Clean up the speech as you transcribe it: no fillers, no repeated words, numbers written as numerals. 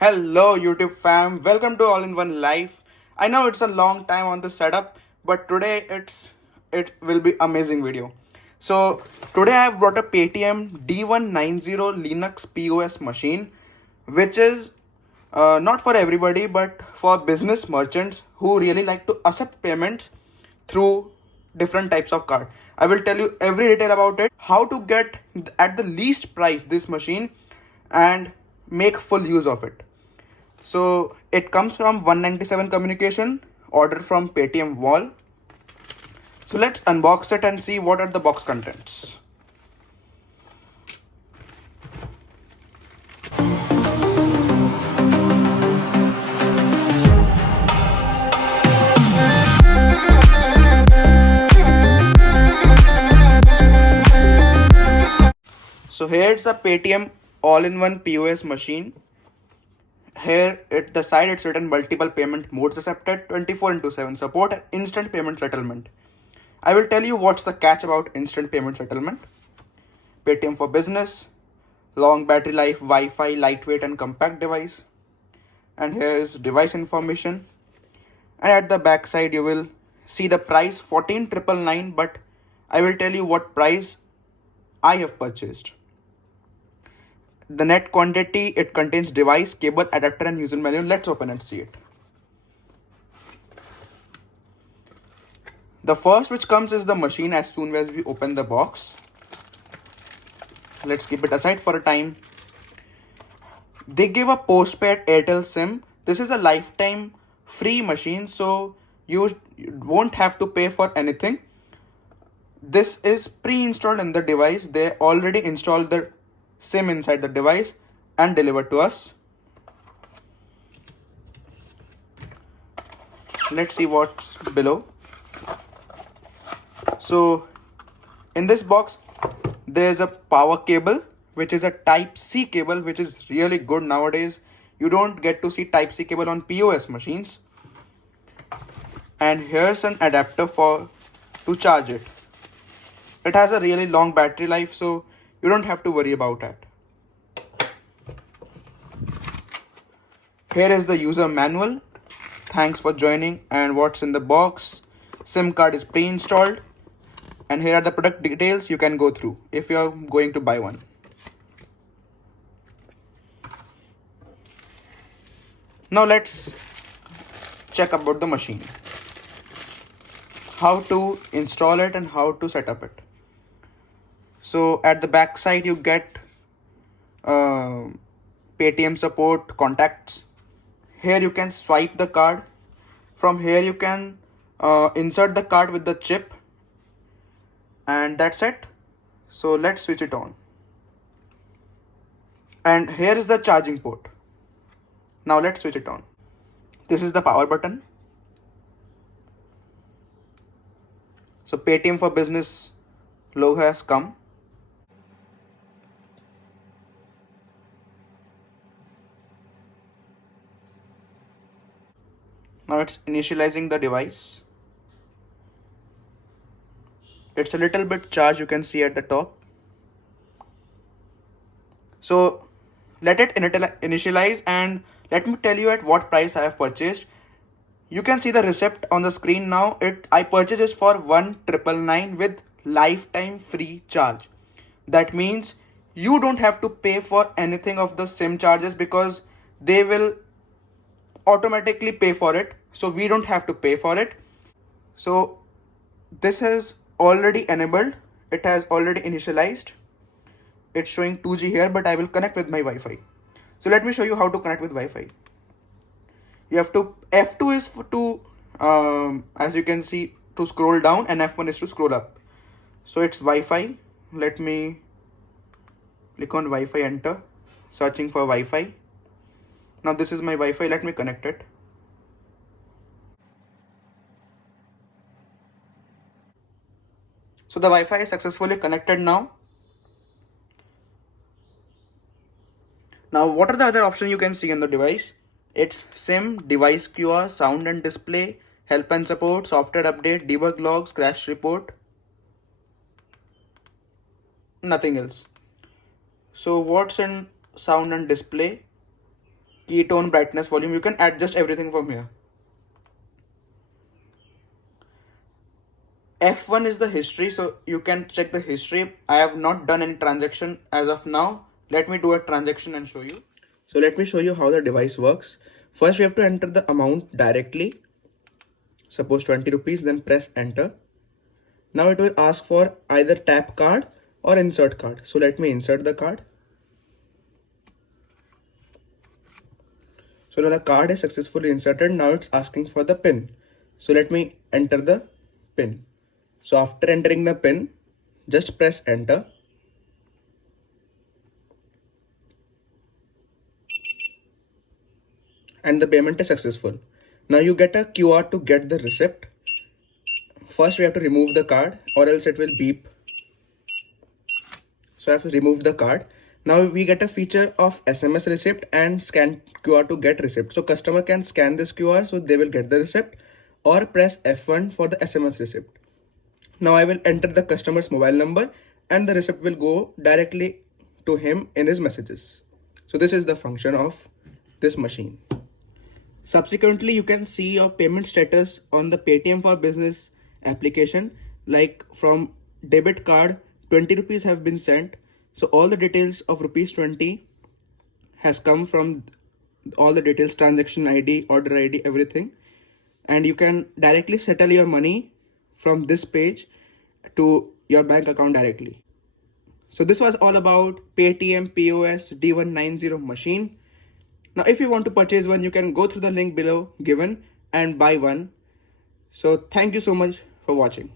Hello YouTube fam, welcome to All in One Life. I know it's a long time on the setup, but today it will be amazing video. So today I have brought a Paytm D190 Linux POS machine, which is not for everybody but for business merchants who really like to accept payments through different types of card. I will tell you every detail about it, how to get at the least price this machine and make full use of it. So it comes from 197 communication, order from Paytm wall. So let's unbox it and see what are the box contents. So here's a Paytm all-in-one POS machine. Here at the side it's written multiple payment modes accepted, 24/7 support, instant payment settlement. I will tell you what's the catch about instant payment settlement. Paytm for business, long battery life, Wi-Fi, lightweight and compact device. And here is device information. And at the back side you will see the price 14,999, but I will tell you what price I have purchased. The net quantity, it contains device, cable, adapter and user manual. Let's open and see it. The first which comes is the machine as soon as we open the box. Let's keep it aside for a time. They give a postpaid Airtel SIM. This is a lifetime free machine, so you won't have to pay for anything. This is pre-installed in the device. They already installed the SIM inside the device and delivered to us. Let's see what's below. So in this box there's a power cable, which is a type C cable, which is really good nowadays. You don't get to see type C cable on POS machines. And here's an adapter to charge it. It has a really long battery life, so you don't have to worry about it. Here is the user manual. Thanks for joining. And what's in the box? SIM card is pre-installed. And here are the product details you can go through if you're going to buy one. Now let's check about the machine. How to install it and how to set up it. So at the back side you get Paytm support, contacts. Here you can swipe the card. From here you can insert the card with the chip. And that's it. So let's switch it on. And here is the charging port. Now let's switch it on. This is the power button. So Paytm for business logo has come. Now it's initializing the device. It's a little bit charged, you can see at the top. So let it initialize and let me tell you at what price I have purchased. You can see the receipt on the screen now. I purchased it for 1,999 with lifetime free charge. That means you don't have to pay for anything of the SIM charges because they will automatically pay for it. So we don't have to pay for it. So this is already enabled. It has already initialized. It's showing 2G here, but I will connect with my Wi-Fi. So let me show you how to connect with Wi-Fi. You have to, F2 is as you can see, to scroll down, and F1 is to scroll up. So it's Wi-Fi. Let me click on Wi-Fi, enter, searching for Wi-Fi. Now this is my Wi-Fi. Let me connect it. So the Wi-Fi is successfully connected now. Now what are the other options you can see on the device? It's SIM, device QR, sound and display, help and support, software update, debug logs, crash report. Nothing else. So what's in sound and display? ketone, brightness, volume. You can adjust everything from here. F1 is the history, so you can check the history. I have not done any transaction as of now. Let me do a transaction and show you. So let me show you how the device works. First, we have to enter the amount directly. Suppose 20 rupees, then press enter. Now it will ask for either tap card or insert card. So let me insert the card. So now the card is successfully inserted. Now it's asking for the PIN. So let me enter the PIN. So after entering the PIN, just press enter. And the payment is successful. Now you get a QR to get the receipt. First we have to remove the card or else it will beep. So I have to remove the card. Now we get a feature of SMS receipt and scan QR to get receipt. So customer can scan this QR so they will get the receipt, or press F1 for the SMS receipt. Now I will enter the customer's mobile number and the receipt will go directly to him in his messages. So this is the function of this machine. Subsequently, you can see your payment status on the Paytm for Business application. Like from debit card, 20 rupees have been sent. So all the details of rupees 20 has come from all the details, transaction ID, order ID, everything. And you can directly settle your money from this page to your bank account directly. So this was all about Paytm POS D190 machine. Now, if you want to purchase one, you can go through the link below given and buy one. So thank you so much for watching.